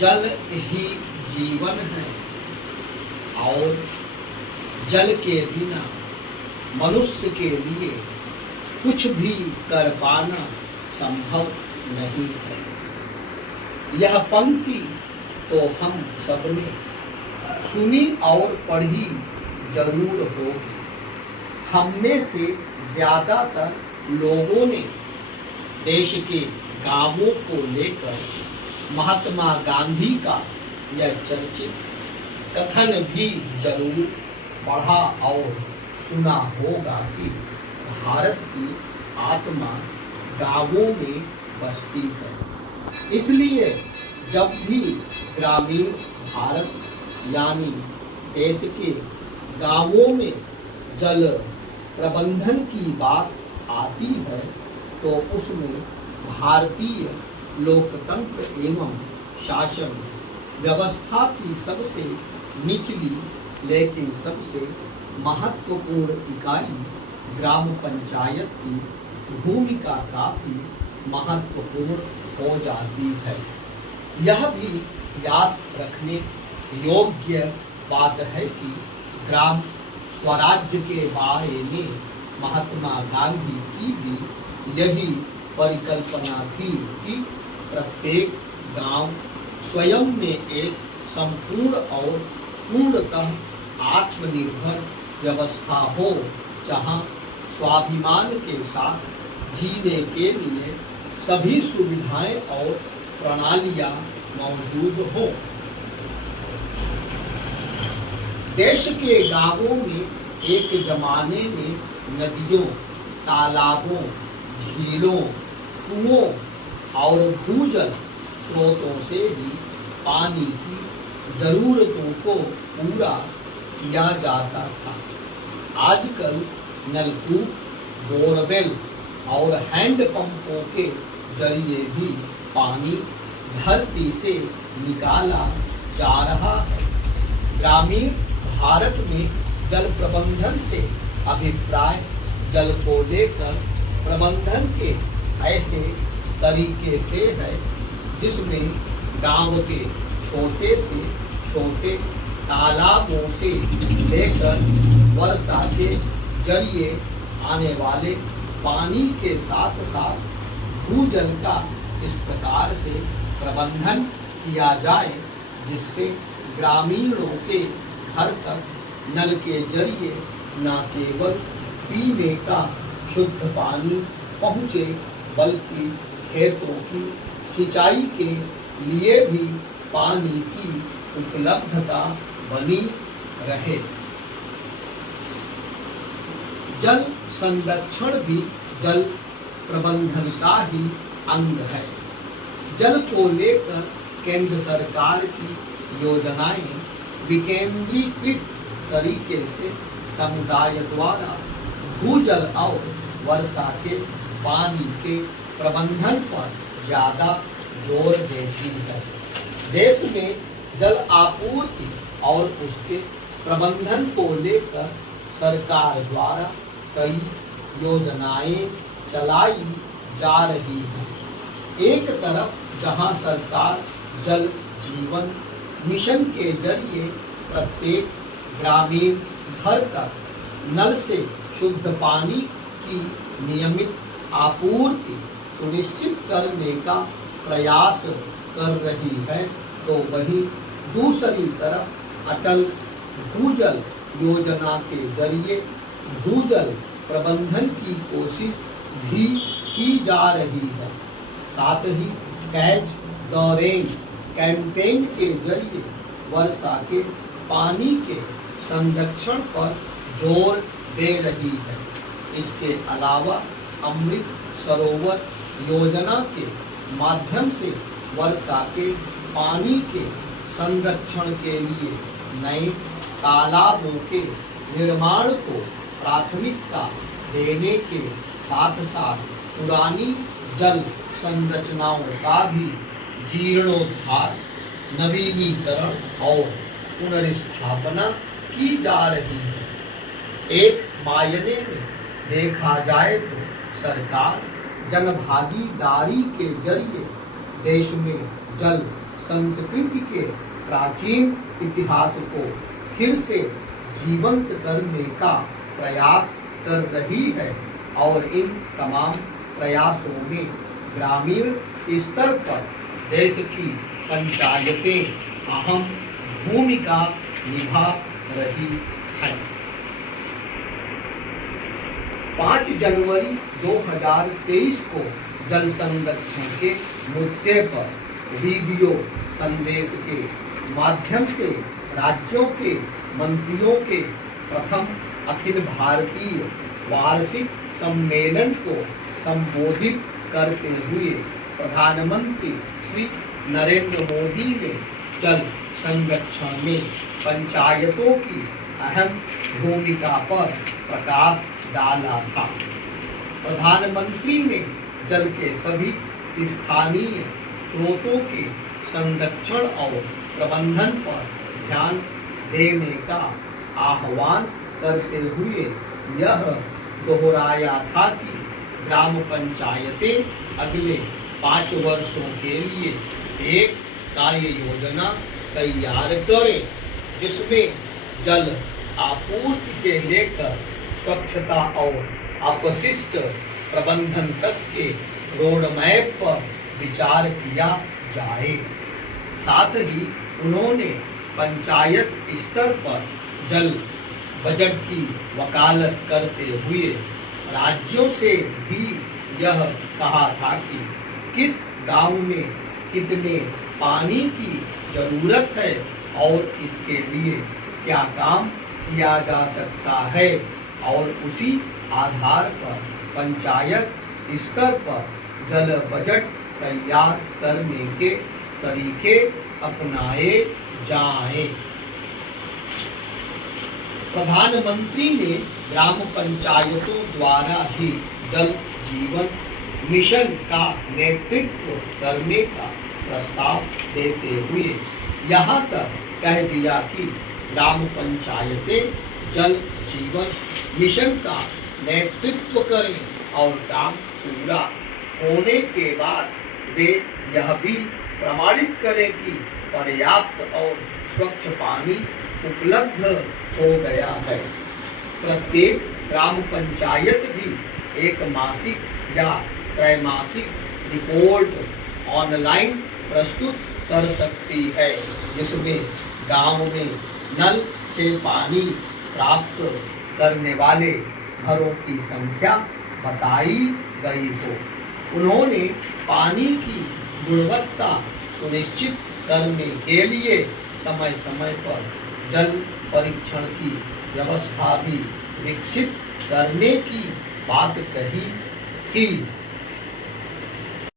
जल ही जीवन है और जल के बिना मनुष्य के लिए कुछ भी कर पाना संभव नहीं है। यह पंक्ति तो हम सबने सुनी और पढ़ी जरूर होगी। हम में से ज्यादातर लोगों ने देश के गांवों को लेकर महात्मा गांधी का यह चर्चित कथन भी जरूर पढ़ा और सुना होगा कि भारत की आत्मा गांवों में बसती है। इसलिए जब भी ग्रामीण भारत यानी देश के गांवों में जल प्रबंधन की बात आती है तो उसमें भारतीय लोकतंत्र एवं शासन व्यवस्था की सबसे निचली लेकिन सबसे महत्वपूर्ण इकाई ग्राम पंचायत की भूमिका काफी महत्वपूर्ण हो जाती है। यह भी याद रखने योग्य बात है कि ग्राम स्वराज्य के बारे में महात्मा गांधी की भी यही परिकल्पना थी कि प्रत्येक गांव स्वयं में एक संपूर्ण और पूर्णतः आत्मनिर्भर व्यवस्था हो, जहां स्वाभिमान के साथ जीने के लिए सभी सुविधाएं और प्रणालियां मौजूद हो। देश के गांवों में एक जमाने में नदियों, तालाबों, झीलों, कुओं और भूजल स्रोतों से ही पानी की जरूरतों को पूरा किया जाता था। आजकल नलकूप, बोरवेल और हैंडपंपों के जरिए भी पानी धरती से निकाला जा रहा है। ग्रामीण भारत में जल प्रबंधन से अभिप्राय जल को लेकर प्रबंधन के ऐसे तरीके से है जिसमें गांव के छोटे से छोटे तालाबों से लेकर वर्षा के जरिए आने वाले पानी के साथ साथ भूजल का इस प्रकार से प्रबंधन किया जाए जिससे ग्रामीणों के घर तक नल के जरिए न केवल पीने का शुद्ध पानी पहुँचे बल्कि खेतों की सिंचाई के लिए भी पानी की उपलब्धता बनी रहे। जल संरक्षण भी जल प्रबंधन का ही अंग है। जल को लेकर केंद्र सरकार की योजनाएं विकेंद्रीकृत तरीके से समुदाय द्वारा भूजल और वर्षा के पानी के प्रबंधन पर ज्यादा जोर देती है। देश में जल आपूर्ति और उसके प्रबंधन को लेकर सरकार द्वारा कई योजनाएं चलाई जा रही हैं। एक तरफ जहां सरकार जल जीवन मिशन के जरिए प्रत्येक ग्रामीण घर तक नल से शुद्ध पानी की नियमित आपूर्ति सुनिश्चित करने का प्रयास कर रही है तो वहीं दूसरी तरफ अटल भूजल योजना के जरिए भूजल प्रबंधन की कोशिश भी की जा रही है। साथ ही कैच द रेन कैंपेन के जरिए वर्षा के पानी के संरक्षण पर जोर दे रही है। इसके अलावा अमृत सरोवर योजना के माध्यम से वर्षा के पानी के संरक्षण के लिए नए तालाबों के निर्माण को प्राथमिकता देने के साथ साथ पुरानी जल संरचनाओं का भी जीर्णोद्धार, नवीनीकरण और पुनर्स्थापना की जा रही है। एक मायने में देखा जाए तो सरकार जनभागीदारी के जरिए देश में जल संस्कृति के प्राचीन इतिहास को फिर से जीवंत करने का प्रयास कर रही है और इन तमाम प्रयासों में ग्रामीण स्तर पर देश की पंचायतें अहम भूमिका निभा रही हैं। 5 जनवरी 2023 को जल संरक्षण के मुद्दे पर वीडियो संदेश के माध्यम से राज्यों के मंत्रियों के प्रथम अखिल भारतीय वार्षिक सम्मेलन को संबोधित करते हुए प्रधानमंत्री श्री नरेंद्र मोदी ने जल संरक्षण में पंचायतों की अहम भूमिका पर प्रकाश डाला था। प्रधानमंत्री ने जल के सभी स्थानीय स्रोतों के संरक्षण और प्रबंधन पर ध्यान देने का आह्वान करते हुए यह दोहराया था कि ग्राम पंचायतें अगले 5 वर्षों के लिए एक कार्य योजना तैयार करें जिसमें जल आपूर्ति से लेकर स्वच्छता और अपशिष्ट प्रबंधन तक के रोड मैप पर विचार किया जाए। साथ ही उन्होंने पंचायत स्तर पर जल बजट की वकालत करते हुए राज्यों से भी यह कहा था कि किस गांव में कितने पानी की जरूरत है और इसके लिए क्या काम किया जा सकता है और उसी आधार पर पंचायत स्तर पर जल बजट तैयार करने के तरीके अपनाए जाएं। प्रधानमंत्री ने ग्राम पंचायतों द्वारा ही जल जीवन मिशन का नेतृत्व करने का प्रस्ताव देते हुए यहाँ तक कह दिया कि ग्राम पंचायतें जल जीवन मिशन का नेतृत्व करें और काम पूरा होने के बाद वे यह भी प्रमाणित करें कि पर्याप्त और स्वच्छ पानी उपलब्ध हो गया है। प्रत्येक ग्राम पंचायत भी एक मासिक या त्रैमासिक रिपोर्ट ऑनलाइन प्रस्तुत कर सकती है जिसमें गांव में नल से पानी प्राप्त करने वाले घरों की संख्या बताई गई हो। उन्होंने पानी की गुणवत्ता सुनिश्चित करने के लिए समय समय पर जल परीक्षण की व्यवस्था भी विकसित करने की बात कही थी।